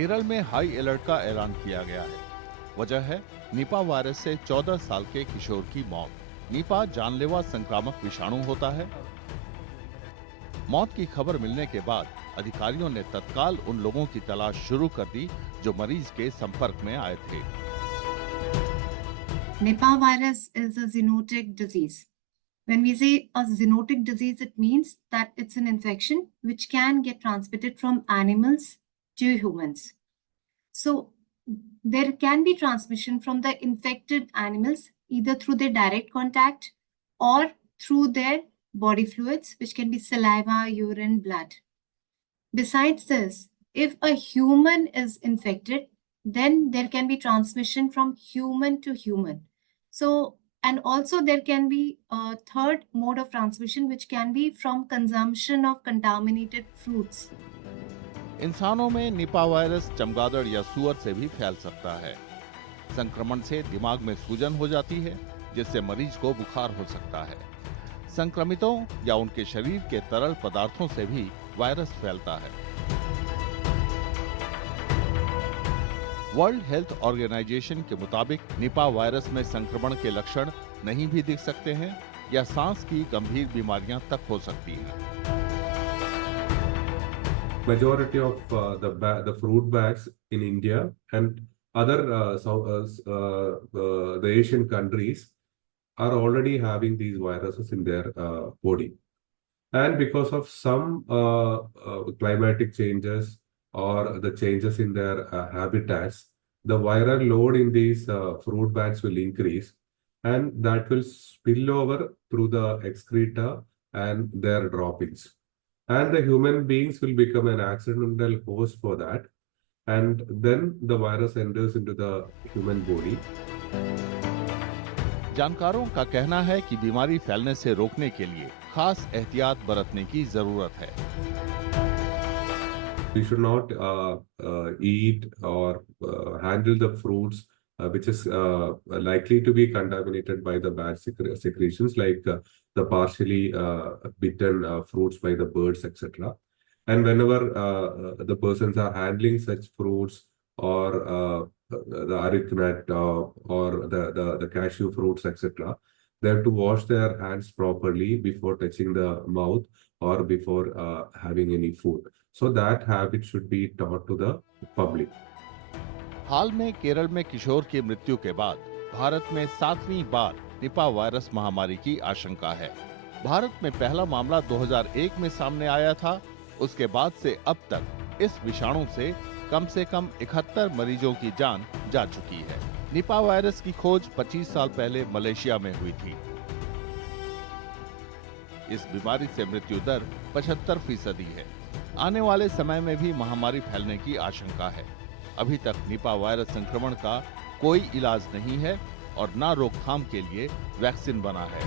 केरल में high alert का ऐलान किया गया है। वजह है निपा वायरस से 14 साल के किशोर की मौत। निपा जानलेवा संक्रामक विषाणु होता है। मौत की खबर मिलने के बाद अधिकारियों ने तत्काल उन लोगों की तलाश शुरू कर दी जो मरीज के संपर्क में आए थे। Nipah virus is a zoonotic disease. When we say a zoonotic disease, it means that it's an infection which can get transmitted from animals to humans. So there can be transmission from the infected animals either through their direct contact or through their body fluids, which can be saliva, urine, blood. Besides this, if a human is infected, then there can be transmission from human to human. So, and also there can be a third mode of transmission, which can be from consumption of contaminated fruits. इंसानों में Nipah virus चमगादड़ या सुअर से भी फैल सकता है। संक्रमण से दिमाग में सूजन हो जाती है, जिससे मरीज को बुखार हो सकता है। संक्रमितों या उनके शरीर के तरल पदार्थों से भी वायरस फैलता है। वर्ल्ड हेल्थ ऑर्गेनाइजेशन के मुताबिक निपा वायरस में संक्रमण के लक्षण नहीं भी दिख सकते हैं या सांस की गंभीर बीमारियां तक हो सकती हैं। Majority of the fruit bats in India and other the Asian countries are already having these viruses in their body, and because of some climatic changes or the changes in their habitats, the viral load in these fruit bats will increase, and that will spill over through the excreta and their droppings. And the human beings will become an accidental host for that, and then the virus enters into the human body. जानकारों का कहना है कि बीमारी फैलने से रोकने के लिए खास एहतियात बरतने की जरूरत है। We should not eat or handle the fruits which is likely to be contaminated by the bad secretions, like the partially bitten fruits by the birds, etc. And whenever the persons are handling such fruits or the arecanut or the cashew fruits, etc., they have to wash their hands properly before touching the mouth or before having any food. So that habit should be taught to the public. हाल में केरल में किशोर की मृत्यु के बाद भारत में 7वीं बार Nipah virus महामारी की आशंका है। भारत में पहला मामला 2001 में सामने आया था। उसके बाद से अब तक इस विषाणु से कम 71 मरीजों की जान जा चुकी है। निपा वायरस की खोज 25 साल पहले मलेशिया में हुई थी। इस बीमारी से मृत्यु दर 75% है। आने वाले समय में भी महामारी फैलने की आशंका है। अभी तक निपा वायरस संक्रमण का कोई इलाज नहीं है और न रोकथाम के लिए वैक्सीन बना है।